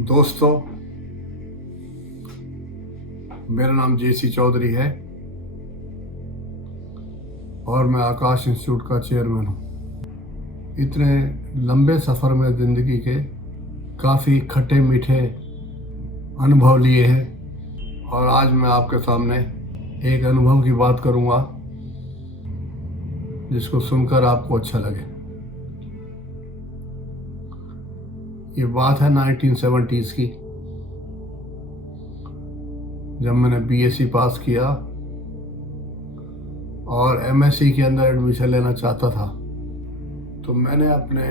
दोस्तों, मेरा नाम जेसी चौधरी है और मैं आकाश इंस्टीट्यूट का चेयरमैन हूँ। इतने लंबे सफ़र में ज़िंदगी के काफ़ी खट्टे मीठे अनुभव लिए हैं और आज मैं आपके सामने एक अनुभव की बात करूँगा जिसको सुनकर आपको अच्छा लगे। ये बात है 1970s की, जब मैंने बीएससी पास किया और एमएससी के अंदर एडमिशन लेना चाहता था। तो मैंने अपने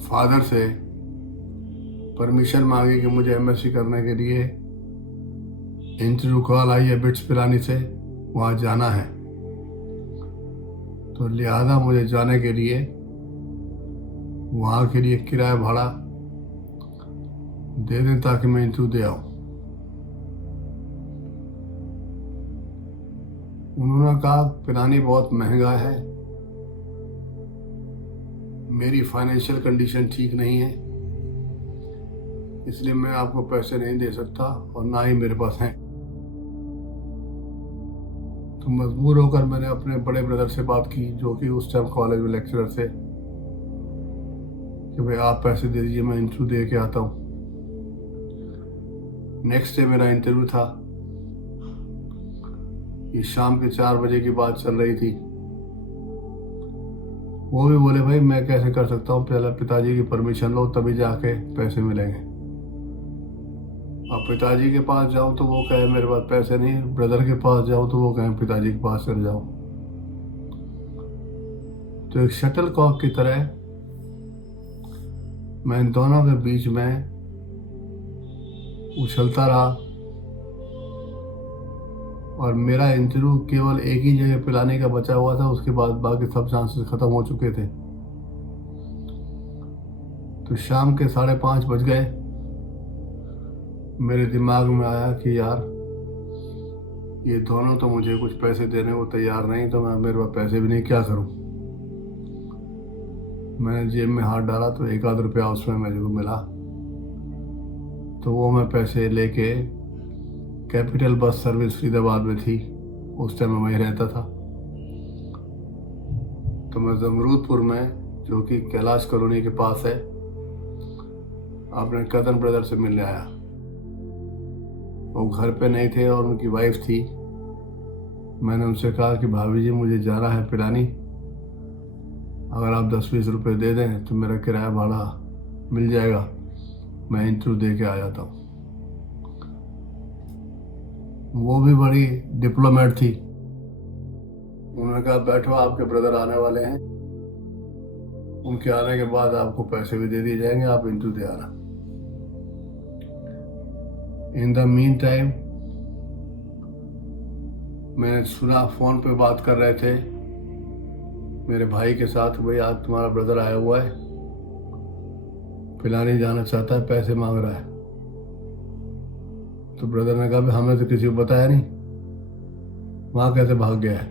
फादर से परमिशन मांगी कि मुझे एमएससी करने के लिए इंटरव्यू कॉल आई है बिट्स पिलानी से, वहाँ जाना है। तो लिहाजा मुझे जाने के लिए वहाँ के लिए किराया भाड़ा दे दें ताकि मैं इंटरव्यू दे आऊँ। उन्होंने कहा पिलानी बहुत महंगा है, मेरी फाइनेंशियल कंडीशन ठीक नहीं है, इसलिए मैं आपको पैसे नहीं दे सकता और ना ही मेरे पास हैं। तो मजबूर होकर मैंने अपने बड़े ब्रदर से बात की, जो कि उस टाइम कॉलेज में लेक्चरर थे, कि भाई आप पैसे दे दीजिए, मैं इंटरव्यू दे के आता हूँ। नेक्स्ट डे मेरा इंटरव्यू था। ये शाम के 4 बजे की बात चल रही थी। वो भी बोले भाई मैं कैसे कर सकता हूँ, पहले पिताजी की परमिशन लो तभी जाके पैसे मिलेंगे। अब पिताजी के पास जाऊँ तो वो कहे मेरे पास पैसे नहीं, ब्रदर के पास जाऊँ तो वो कहे पिताजी के पास चले जाओ। तो एक शटल कॉक की तरह मैं इन दोनों के बीच में उछलता रहा और मेरा इंटरव्यू केवल एक ही जगह पिलाने का बचा हुआ था। उसके बाद बाकी सब चांसेस खत्म हो चुके थे। तो शाम के 5:30 बज गए। मेरे दिमाग में आया कि यार ये दोनों तो मुझे कुछ पैसे देने को तैयार नहीं, तो मैं मेरे पास पैसे भी नहीं, क्या करूं। मैंने जेब में हाथ डाला तो 1 आध रुपया उसमें मेरे को मिला। तो वो मैं पैसे लेके, कैपिटल बस सर्विस फरीदाबाद में थी उस टाइम, मैं वहीं रहता था, तो मैं जमरूदपुर में, जो कि कैलाश कॉलोनी के पास है, अपने कज़न ब्रदर से मिलने आया। वो घर पे नहीं थे और उनकी वाइफ थी। मैंने उनसे कहा कि भाभी जी मुझे जाना है पिलानी, अगर आप 10-20 रुपये दे दें तो मेरा किराया भाड़ा मिल जाएगा, मैं इंटरव्यू दे के आ जाता हूँ। वो भी बड़ी डिप्लोमेट थी। उन्होंने कहा बैठो, आपके ब्रदर आने वाले हैं, उनके आने के बाद आपको पैसे भी दे दिए जाएंगे, आप इंटरव्यू दे आना। इन द मीन टाइम मैंने सुना फ़ोन पे बात कर रहे थे मेरे भाई के साथ, भाई आज तुम्हारा ब्रदर आया हुआ है, पिलानी जाना चाहता है, पैसे मांग रहा है। तो ब्रदर ने कहा हमें तो किसी को बताया नहीं, वहाँ कैसे भाग गया है,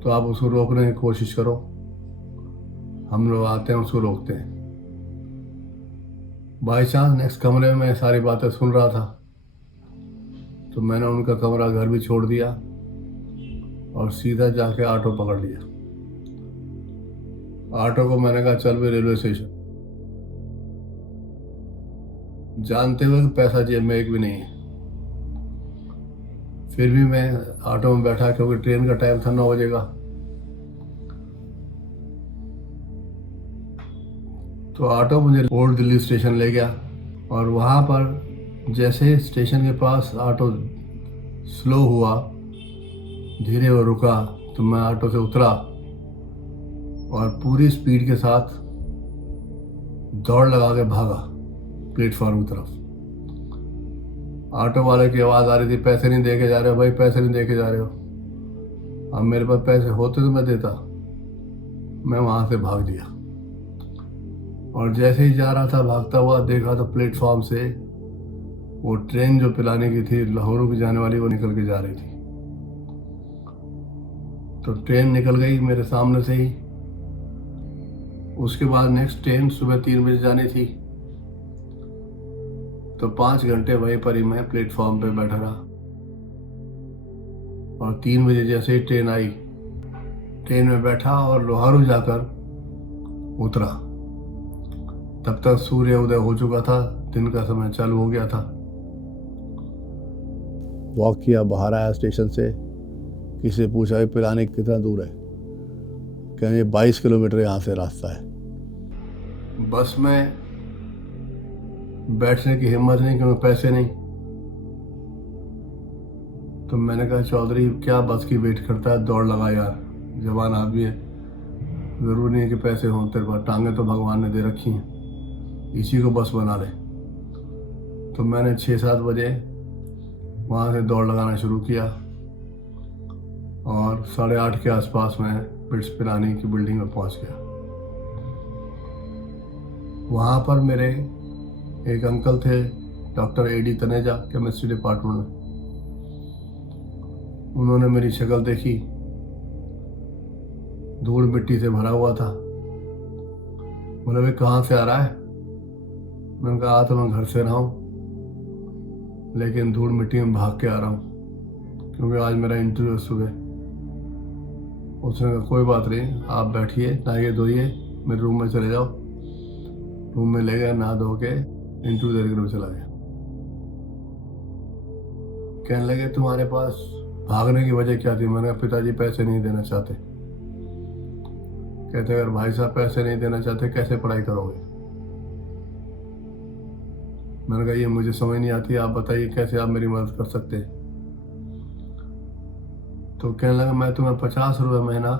तो आप उसको रोकने की कोशिश करो, हम लोग आते हैं उसको रोकते हैं। बाई चांस नेक्स्ट कमरे में मैं सारी बातें सुन रहा था, तो मैंने उनका कमरा घर भी छोड़ दिया और सीधा जाके ऑटो पकड़ लिया। ऑटो को मैंने कहा चल भी रेलवे स्टेशन, जानते हुए कि पैसा जेब में एक भी नहीं है। फिर भी मैं ऑटो में बैठा, क्योंकि ट्रेन का टाइम था 9 बजे का। तो ऑटो मुझे ओल्ड दिल्ली स्टेशन ले गया और वहाँ पर जैसे स्टेशन के पास ऑटो स्लो हुआ, धीरे वो रुका, तो मैं ऑटो से उतरा और पूरी स्पीड के साथ दौड़ लगा के भागा प्लेटफॉर्म की तरफ। ऑटो वाले की आवाज़ आ रही थी, पैसे नहीं दे के जा रहे हो भाई, पैसे नहीं दे के जा रहे हो। अब मेरे पास पैसे होते तो मैं देता। मैं वहाँ से भाग लिया और जैसे ही जा रहा था भागता हुआ, देखा तो प्लेटफॉर्म से वो ट्रेन जो पिलाने की थी, लाहौर की जाने वाली, वो निकल के जा रही थी। तो ट्रेन निकल गई मेरे सामने से ही। उसके बाद नेक्स्ट ट्रेन सुबह 3 बजे जानी थी। तो 5 घंटे वहीं पर ही मैं प्लेटफॉर्म पे बैठा रहा। और 3 बजे जैसे ही ट्रेन आई, ट्रेन में बैठा और लोहारू जाकर उतरा। तब तक सूर्य उदय हो चुका था, दिन का समय चालू हो गया था। वॉक किया, बाहर आया स्टेशन से, किसी से पूछा पिलानी कितना दूर है, कहेंगे 22 किलोमीटर यहाँ से रास्ता है। बस में बैठने की हिम्मत नहीं क्योंकि पैसे नहीं। तो मैंने कहा चौधरी क्या बस की वेट करता है, दौड़ लगा यार, जवान आदमी है, ज़रूरी नहीं है कि पैसे हों तेरे पास, टांगे तो भगवान ने दे रखी हैं, इसी को बस बना ले। तो मैंने 6-7 बजे वहाँ से दौड़ लगाना शुरू किया और 8:30 के आसपास मैं बिट्स पिलानी की बिल्डिंग में पहुँच गया। वहाँ पर मेरे एक अंकल थे, doctor AD Taneja, chemistry department में। उन्होंने मेरी शक्ल देखी, धूल मिट्टी से भरा हुआ था। बोले भाई कहाँ से आ रहा है? मैंने कहा तो मैं घर से रहा हूँ, लेकिन धूल मिट्टी में भाग के आ रहा हूँ क्योंकि आज मेरा इंटरव्यू सुबह। उसने कहा कोई बात नहीं, आप बैठिए, नहाइए धोइए, मेरे रूम में चले जाओ। रूम में ले गया, नहा धो के इंटरव्यू देने के लिए चला गया। कहने लगे तुम्हारे पास भागने की वजह क्या थी? मैंने कहा पिताजी पैसे नहीं देना चाहते। कहते अगर भाई साहब पैसे नहीं देना चाहते कैसे पढ़ाई करोगे? मैंने कहा ये मुझे समझ नहीं आती, आप बताइए कैसे आप मेरी मदद कर सकते हैं। तो कहने लगा मैं तुम्हें 50 रुपये महीना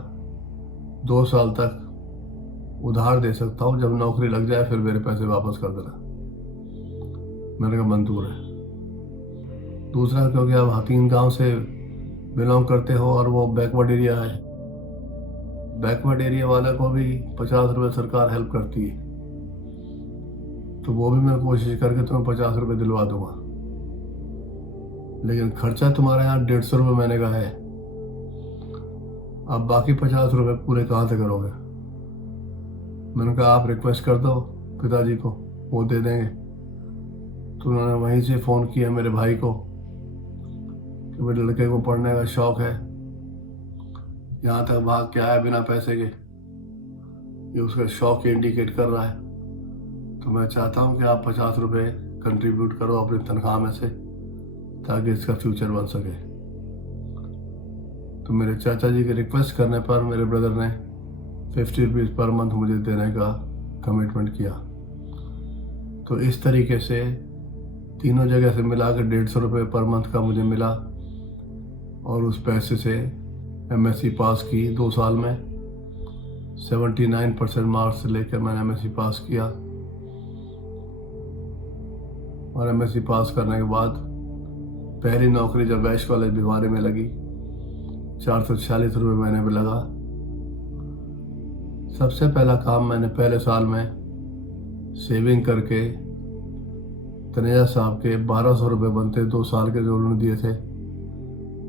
2 साल तक उधार दे सकता हूँ, जब नौकरी लग जाए फिर मेरे पैसे वापस कर देना। मैंने कहा मंजूर है। दूसरा क्योंकि आप हकीम गांव से बिलोंग करते हो और वो बैकवर्ड एरिया है, बैकवर्ड एरिया वाले को भी 50 रुपये सरकार हेल्प करती है, तो वो भी मैं कोशिश करके तुम्हें 50 रुपये दिलवा दूंगा, लेकिन खर्चा तुम्हारे यहाँ 150 रुपये महीने का है। अब बाकी 50 रुपये पूरे कहाँ से करोगे? मैंने कहा आप रिक्वेस्ट कर दो पिताजी को, वो दे देंगे। तो उन्होंने वहीं से फ़ोन किया मेरे भाई को कि मेरे लड़के को पढ़ने का शौक़ है, यहाँ तक भाग के आया बिना पैसे के, ये उसका शौक़ इंडिकेट कर रहा है। तो मैं चाहता हूँ कि आप 50 रुपये कंट्रीब्यूट करो अपनी तनख्वाह में से, ताकि इसका फ्यूचर बन सके। तो मेरे चाचा जी के रिक्वेस्ट करने पर मेरे ब्रदर ने 50 रुपीज़ पर मंथ मुझे देने का कमिटमेंट किया। तो इस तरीके से तीनों जगह से मिला कर 150 रुपये पर मंथ का मुझे मिला, और उस पैसे से MSc पास की 2 साल में। 79% मार्क्स से लेकर मैंने MSc पास किया, और MSc पास करने के बाद पहली नौकरी जब वैश्य कॉलेज भिवानी में लगी, 446 रुपये महीने में लगा। सबसे पहला काम मैंने पहले साल में सेविंग करके तनेजा साहब के 1200 रुपये बनते 2 साल के जो उन्होंने दिए थे,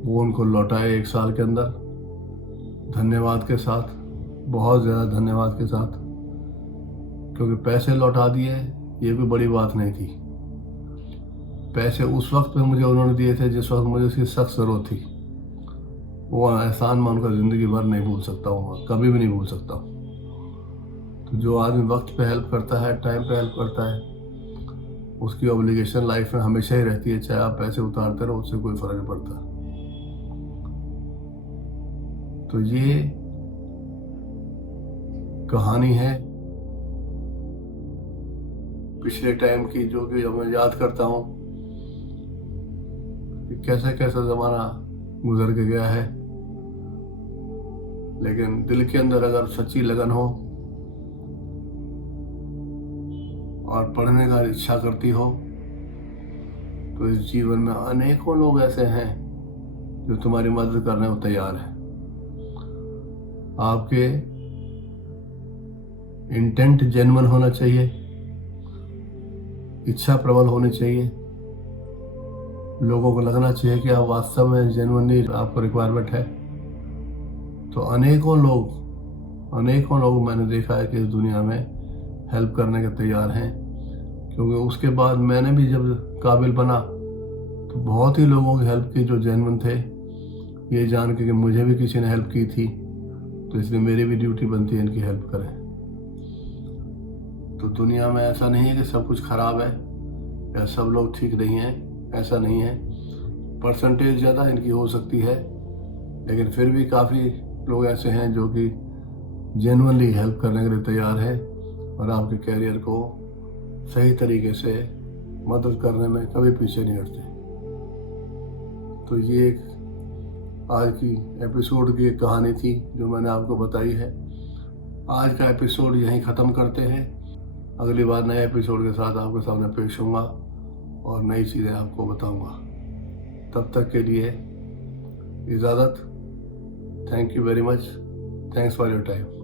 वो उनको लौटाए 1 साल के अंदर, धन्यवाद के साथ, बहुत ज़्यादा धन्यवाद के साथ। क्योंकि पैसे लौटा दिए ये कोई बड़ी बात नहीं थी। पैसे उस वक्त पे मुझे उन्होंने दिए थे जिस वक्त मुझे उसकी सख्त ज़रूरत थी। वो एहसान मैं उनका ज़िंदगी भर नहीं भूल सकता हूँ, कभी भी नहीं भूल सकता। तो जो आदमी वक्त पे हेल्प करता है, टाइम पे हेल्प करता है, उसकी ऑब्लिगेशन लाइफ में हमेशा ही रहती है, चाहे आप पैसे उतारते रहो, उससे कोई फ़र्क नहीं पड़ता। तो ये कहानी है पिछले टाइम की, जो कि मैं याद करता हूँ कि कैसा कैसा ज़माना गुजर के गया है। लेकिन दिल के अंदर अगर सच्ची लगन हो और पढ़ने का इच्छा करती हो, तो इस जीवन में अनेकों लोग ऐसे हैं जो तुम्हारी मदद करने को तैयार हैं। आपके इंटेंट जेन्युइन होना चाहिए, इच्छा प्रबल होनी चाहिए, लोगों को लगना चाहिए कि आप वास्तव में जेन्युइनली आपको रिक्वायरमेंट है। तो अनेकों लोग मैंने देखा है कि इस दुनिया में हेल्प करने के तैयार हैं, क्योंकि उसके बाद मैंने भी जब काबिल बना तो बहुत ही लोगों की हेल्प की जो जेन्युइन थे, ये जान के कि मुझे भी किसी ने हेल्प की थी, तो इसलिए मेरी भी ड्यूटी बनती है इनकी हेल्प करें। तो दुनिया में ऐसा नहीं है कि सब कुछ ख़राब है या सब लोग ठीक नहीं हैं, ऐसा नहीं है। परसेंटेज ज़्यादा इनकी हो सकती है, लेकिन फिर भी काफ़ी लोग ऐसे हैं जो कि जेन्युइनली हेल्प करने के लिए तैयार है और आपके कैरियर को सही तरीके से मदद करने में कभी पीछे नहीं हटते। तो ये एक आज की एपिसोड की एक कहानी थी जो मैंने आपको बताई है। आज का एपिसोड यहीं ख़त्म करते हैं। अगली बार नए एपिसोड के साथ आपके सामने पेश होऊंगा और नई चीज़ें आपको बताऊंगा। तब तक के लिए इजाज़त। Thank you very much. Thanks for your time.